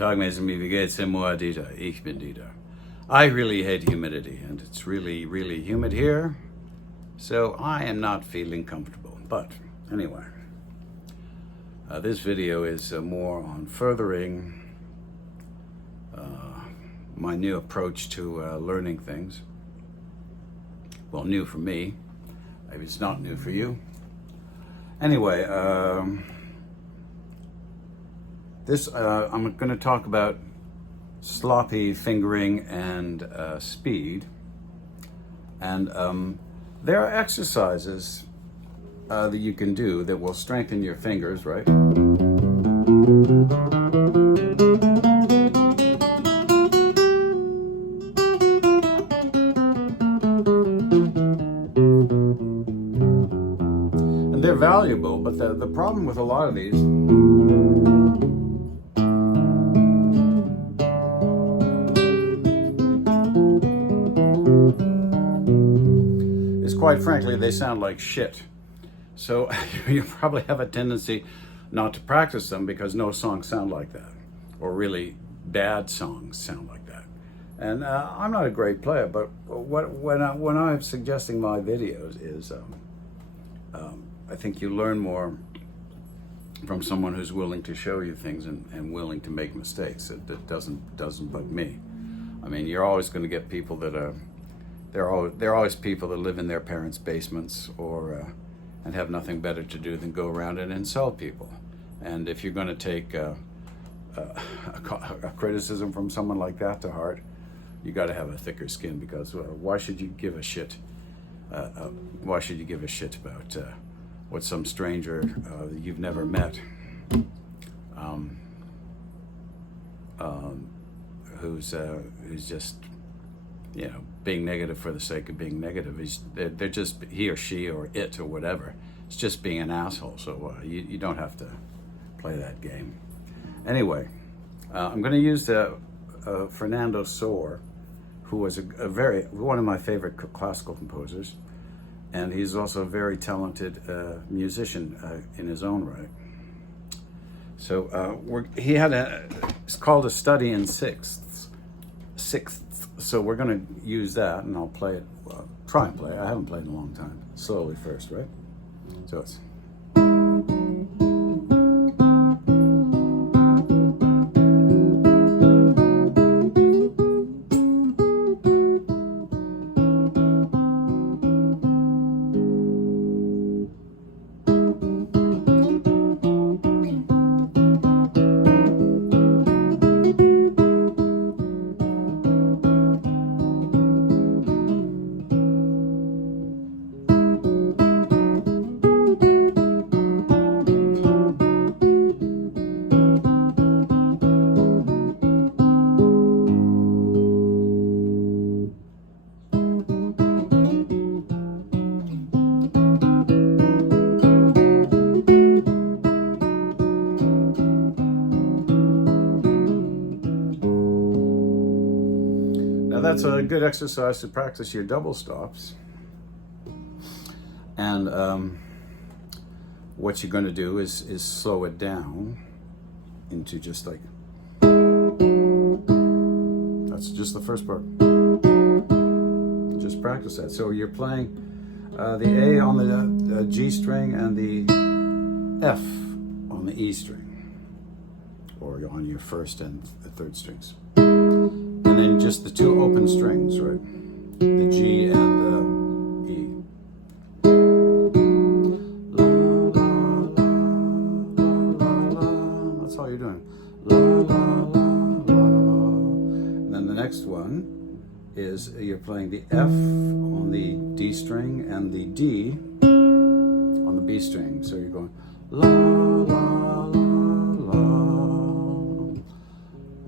Tag, wie geht's? Moi, Dieter. Ich bin Dieter. I really hate humidity, and it's really, really humid here, so I am not feeling comfortable. But anyway, this video is more on furthering my new approach to learning things. Well, new for me. Maybe it's not new for you. Anyway, I'm going to talk about sloppy fingering and speed. And there are exercises that you can do that will strengthen your fingers, right? And they're valuable, but the problem with a lot of these is, quite frankly, they sound like shit. So you probably have a tendency not to practice them because no songs sound like that, or really bad songs sound like that. And I'm not a great player, but when I'm suggesting my videos is I think you learn more from someone who's willing to show you things and willing to make mistakes. That doesn't bug me. I mean, you're always going to get people that are there are always people that live in their parents' basements or and have nothing better to do than go around and insult people. And if you're going to take a criticism from someone like that to heart, you got to have a thicker skin, because why should you give a shit? Why should you give a shit about what some stranger you've never met, who's just, you know, being negative for the sake of being negative? They're just, he or she or it or whatever, it's just being an asshole. So you don't have to play that game. Anyway, I'm going to use Fernando Sor, who was one of my favorite classical composers, and he's also a very talented musician in his own right. So it's called a study in sixths. So we're going to use that, and I'll play it. Try and play it. I haven't played in a long time. Slowly first, right? So it's. That's a good exercise to practice your double stops. And what you're going to do is slow it down into just like, that's just the first part. Just practice that. So you're playing the A on the G string and the F on the E string, or on your first and the third strings. And then just the two open strings, right? The G and the E. La, la, la, la, la, la. That's all you're doing. La, la, la, la. And then the next one is you're playing the F on the D string and the D on the B string. So you're going la, la, la,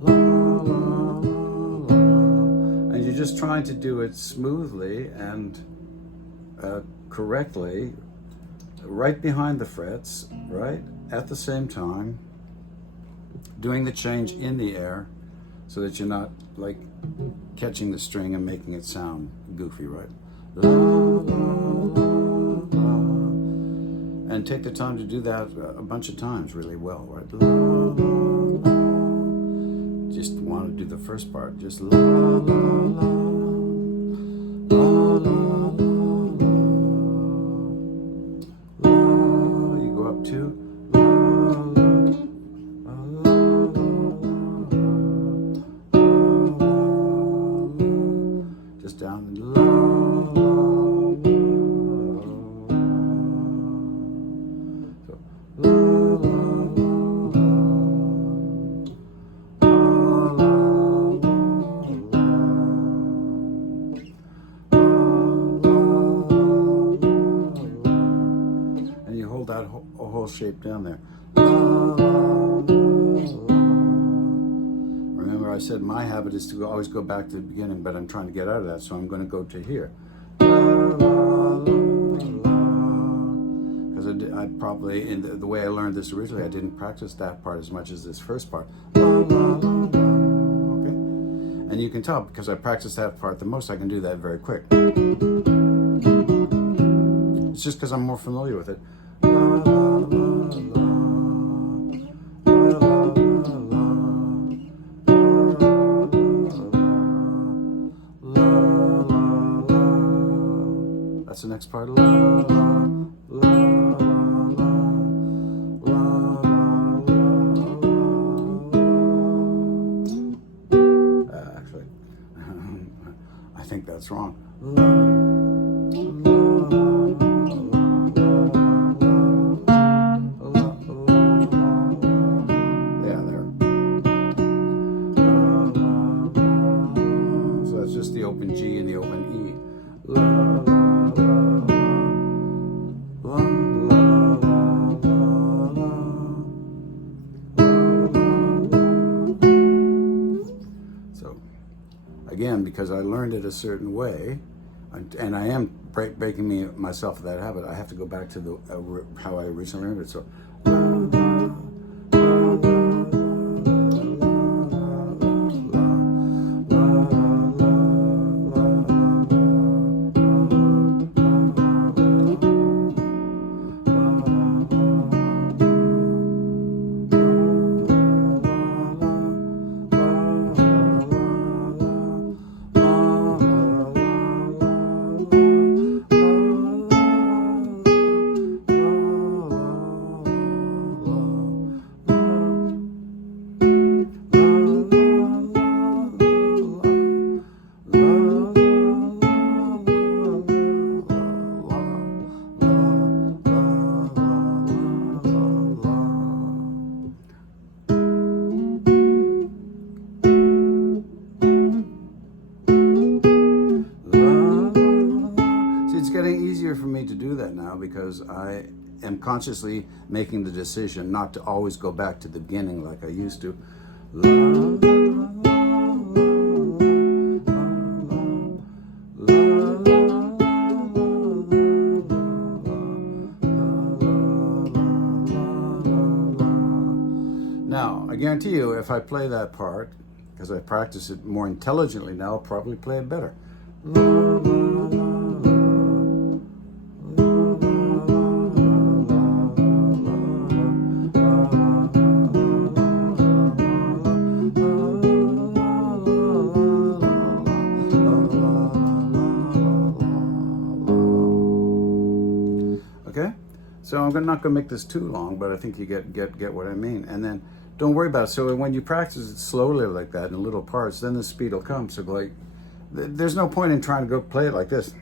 la, la, la. Just trying to do it smoothly and correctly, right behind the frets, right at the same time, doing the change in the air so that you're not like catching the string and making it sound goofy, right? La, la, la, la. And take the time to do that a bunch of times really well, right? La, la, la. do the first part, just la la la, la la la la, la. You go up to la la, la la la, just down la la la, so la la. That whole shape down there. Remember, I said my habit is to always go back to the beginning, but I'm trying to get out of that, so I'm going to go to here. Because I probably, in the way I learned this originally, I didn't practice that part as much as this first part. Okay? And you can tell, because I practiced that part the most, I can do that very quick. It's just because I'm more familiar with it. That's the next part. Actually, I think that's wrong. Just the open G and the open E. La, la, la, la, la, la, la. So, again, because I learned it a certain way, and I am breaking myself of that habit, I have to go back to the how I originally learned it. So, For me to do that now because I am consciously making the decision not to always go back to the beginning like I used to. Now, I guarantee you, if I play that part, because I practice it more intelligently now, I'll probably play it better. Okay, so I'm not going to make this too long, but I think you get what I mean. And then don't worry about it. So when you practice it slowly like that in little parts, then the speed will come. So like, there's no point in trying to go play it like this.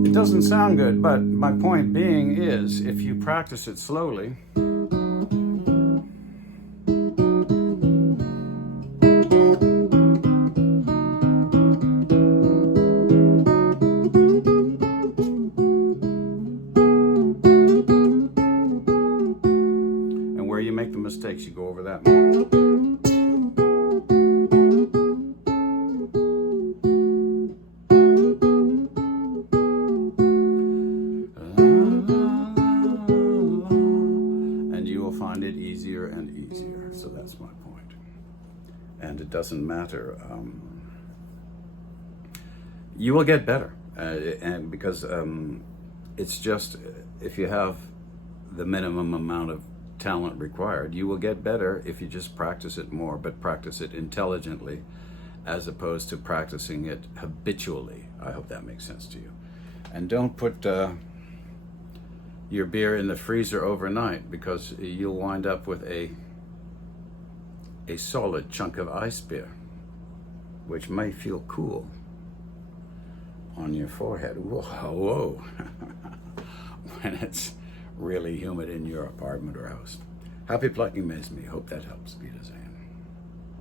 It doesn't sound good, but my point being is, if you practice it slowly, and where you make the mistakes, you go over that more. and it doesn't matter. You will get better, and because it's just, if you have the minimum amount of talent required, you will get better if you just practice it more, but practice it intelligently as opposed to practicing it habitually. I hope that makes sense to you. And don't put your beer in the freezer overnight, because you'll wind up with a solid chunk of ice beer, which may feel cool on your forehead. Whoa, whoa. When it's really humid in your apartment or house. Happy plucking, Mesme. Hope that helps. Wiedersehen.